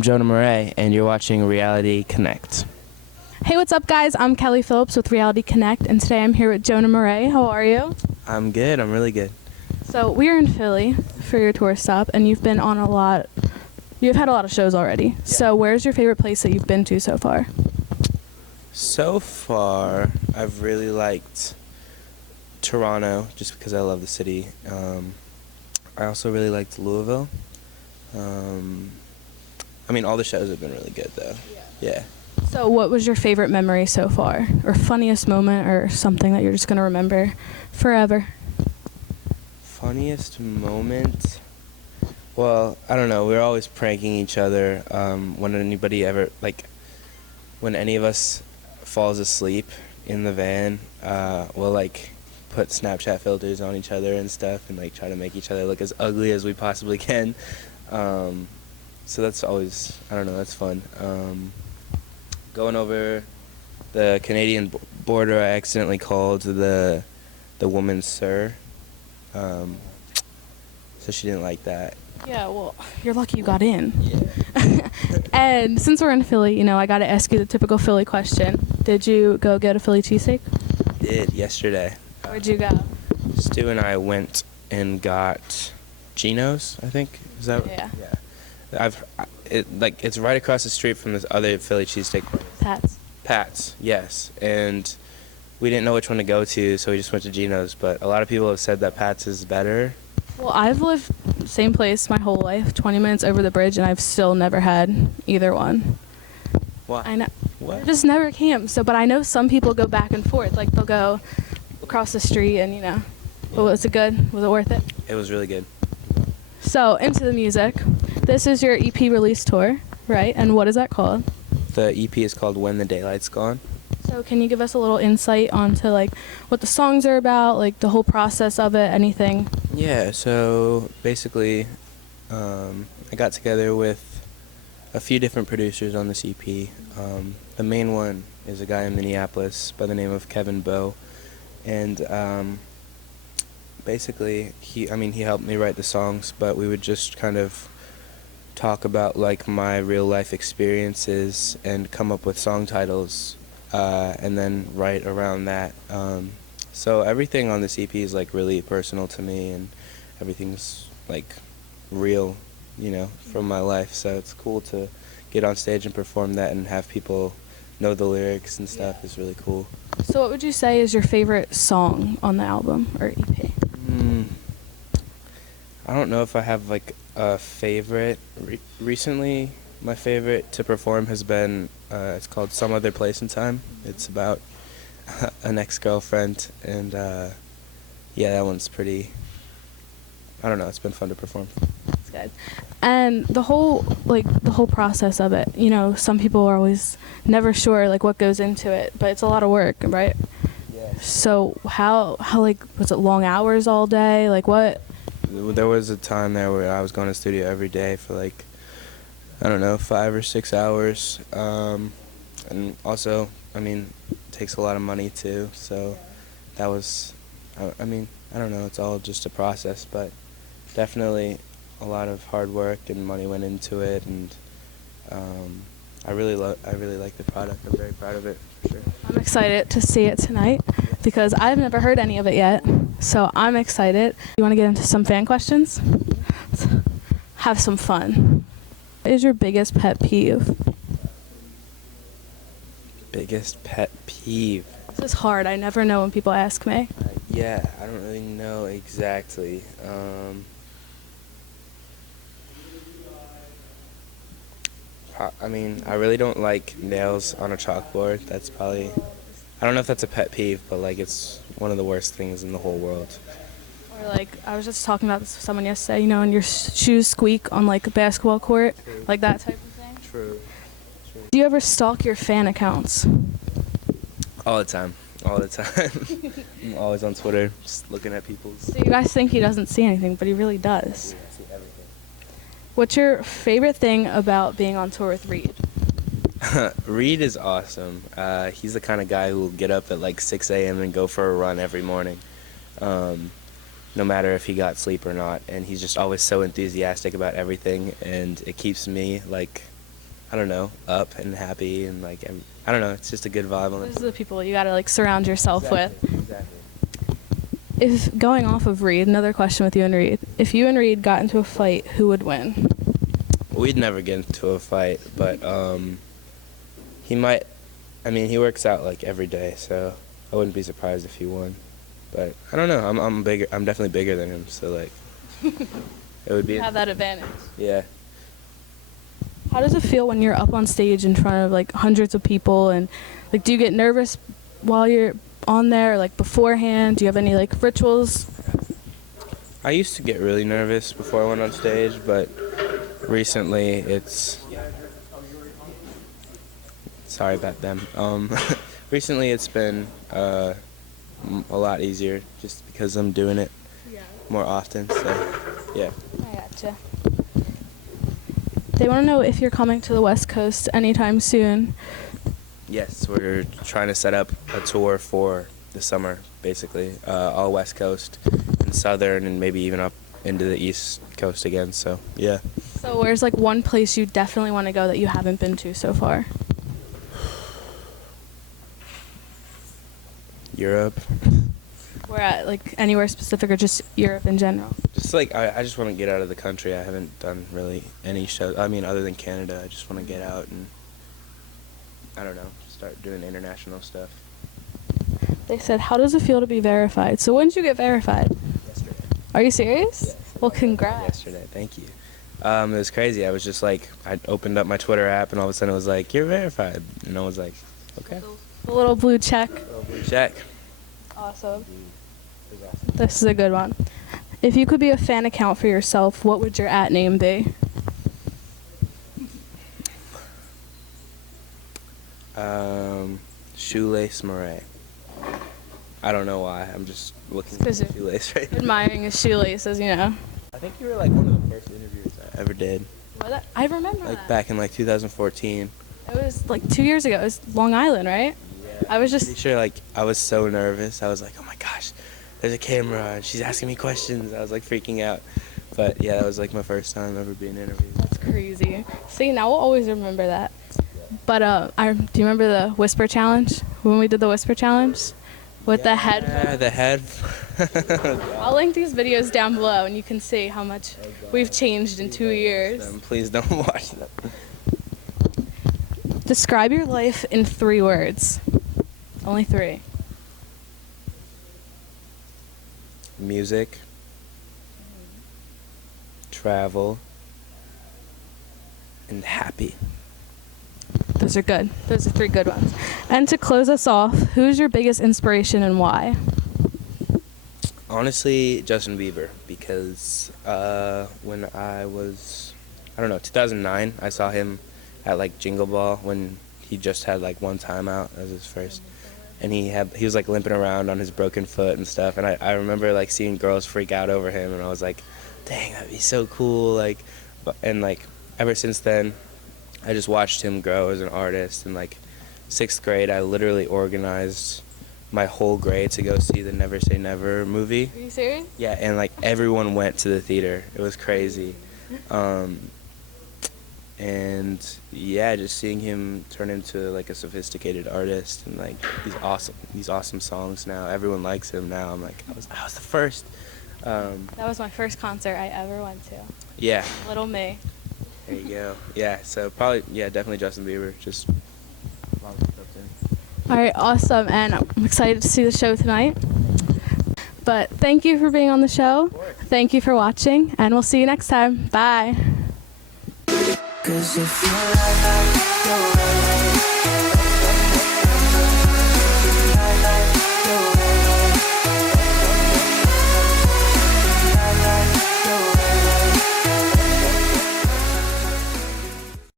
I'm Jonah Marais, and you're watching Reality Connect. Hey, what's up, guys? I'm Kelly Phillips with Reality Connect, and today I'm here with Jonah Marais. How are you? I'm good. I'm really good. So we're in Philly for your tour stop, and you've been on a lot. You've had a lot of shows already. Yeah. So where's your favorite place that you've been to so far? So far, I've really liked Toronto, just because I love the city. I also really liked Louisville. I mean, all the shows have been really good, though. Yeah. So what was your favorite memory so far? Or funniest moment, or something that you're just going to remember forever? Funniest moment? Well, I don't know. We were always pranking each other. When any of us falls asleep in the van, we'll, put Snapchat filters on each other and stuff and, try to make each other look as ugly as we possibly can. So that's always, I don't know, that's fun. Going over the Canadian border, I accidentally called the woman sir, so she didn't like that. Yeah, well, you're lucky you got in. Yeah. And since we're in Philly, I got to ask you the typical Philly question. Did you go get a Philly cheesesteak? Did, yesterday. Where'd you go? Stu and I went and got Gino's, I think. Is that? Yeah. It's right across the street from this other Philly cheesesteak place. Pat's, yes. And we didn't know which one to go to, so we just went to Gino's. But a lot of people have said that Pat's is better. Well, I've lived same place my whole life, 20 minutes over the bridge, and I've still never had either one. Why? I know. What? I just never came. But I know some people go back and forth. They'll go across the street and, Yeah. But was it good? Was it worth it? It was really good. So, into the music. This is your EP release tour, right? And what is that called? The EP is called When the Daylight's Gone. So can you give us a little insight onto what the songs are about, the whole process of it, anything? Yeah, so basically I got together with a few different producers on this EP. The main one is a guy in Minneapolis by the name of Kevin Bowe, and basically he helped me write the songs, but we would just kind of talk about my real life experiences and come up with song titles and then write around that. So everything on this EP is really personal to me, and everything's real, from my life. So it's cool to get on stage and perform that and have people know the lyrics and stuff. Yeah. Is really cool. So what would you say is your favorite song on the album or EP? I don't know if I have a favorite. Recently, my favorite to perform has been, it's called Some Other Place and Time. It's about an ex-girlfriend, and that one's pretty, I don't know, it's been fun to perform. That's good. And the whole process of it, some people are always never sure what goes into it, but it's a lot of work, right? Yeah. So how was it long hours all day? What? There was a time there where I was going to the studio every day for 5 or 6 hours, and also, it takes a lot of money too, so that was, I don't know, it's all just a process, but definitely a lot of hard work and money went into it, and I really like the product. I'm very proud of it, for sure. I'm excited to see it tonight because I've never heard any of it yet, so I'm excited. You want to get into some fan questions? Let's have some fun. What is your biggest pet peeve? Biggest pet peeve? This is hard. I never know when people ask me. Yeah, I don't really know exactly. I really don't like nails on a chalkboard. That's probably, I don't know if that's a pet peeve, but it's one of the worst things in the whole world. Or I was just talking about this with someone yesterday, and your shoes squeak on a basketball court, True. that type of thing. True. Do you ever stalk your fan accounts? All the time. I'm always on Twitter, just looking at people's. So you guys think he doesn't see anything, but he really does. I see everything. What's your favorite thing about being on tour with Reed? Reed is awesome. He's the kind of guy who will get up at 6 a.m. and go for a run every morning. no matter if he got sleep or not, and he's just always so enthusiastic about everything, and it keeps me like I don't know, up and happy and like I don't know. It's just a good vibe on Those it. are the people you gotta like surround yourself with. Exactly. If going off of Reed, another question with you and Reed. If you and Reed got into a fight, who would win? We'd never get into a fight, but he might. I mean, he works out like every day, so I wouldn't be surprised if he won. But I don't know. I'm bigger. I'm definitely bigger than him, so like it would be. You have that advantage. Yeah. How does it feel when you're up on stage in front of like hundreds of people, and like do you get nervous while you're on there, or, like beforehand? Do you have any like rituals? I used to get really nervous before I went on stage, but recently it's. Sorry about them. Recently it's been a lot easier just because I'm doing it more often. So, yeah. I gotcha. They want to know if you're coming to the West Coast anytime soon. Yes, we're trying to set up a tour for the summer, basically, all West Coast and Southern, and maybe even up into the East Coast again. So, yeah. So where's like one place you definitely want to go that you haven't been to so far? Europe. Where at, like anywhere specific or just Europe in general? Just like I just want to get out of the country. I haven't done really any shows. I mean, other than Canada, I just want to get out and I don't know, start doing international stuff. They said, how does it feel to be verified? So when did you get verified? Yesterday. Are you serious? Yes. Well, congrats. Yesterday, thank you. It was crazy. I was just like, I opened up my Twitter app and all of a sudden it was like, you're verified. And I was like, okay. A little blue check. Little blue check. Awesome. It was awesome. This is a good one. If you could be a fan account for yourself, what would your @name be? Shoelace Marais. I don't know why. I'm just looking at Because Shoelace right now. admiring his shoelaces, you know. I think you were like one of the first interviews I ever did. What? I remember Like that. back in like 2014. It was like 2 years ago. It was Long Island, right? Yeah. I was just... Pretty sure like I was so nervous. I was like, oh my gosh, there's a camera and she's asking me questions. I was like freaking out. But yeah, that was like my first time ever being interviewed. That's crazy. See, now we'll always remember that. But do you remember the Whisper Challenge? When we did the Whisper Challenge? With the head? Yeah, the head. I'll link these videos down below and you can see how much we've changed in 2 years. Please don't watch them. Describe your life in 3 words. Only 3. Music, travel, and happy. Those are good. Those are 3 good ones. And to close us off, who's your biggest inspiration and why? Honestly, Justin Bieber, because when I was, 2009, I saw him at like Jingle Ball when he just had like one time out as his first. And he was like limping around on his broken foot and stuff. And I remember like seeing girls freak out over him, and I was like, dang, that'd be so cool. Like, and like ever since then, I just watched him grow as an artist. In like 6th grade, I literally organized my whole grade to go see the Never Say Never movie. Are you serious? Yeah, and like everyone went to the theater. It was crazy. And yeah, just seeing him turn into like a sophisticated artist, and like these awesome songs now. Everyone likes him now. I'm like, I was the first. That was my first concert I ever went to. Yeah. Little me. There you go. Yeah, so probably, definitely Justin Bieber. Just. All right, awesome, and I'm excited to see the show tonight. But thank you for being on the show. Thank you for watching, and we'll see you next time. Bye. 'Cause if you like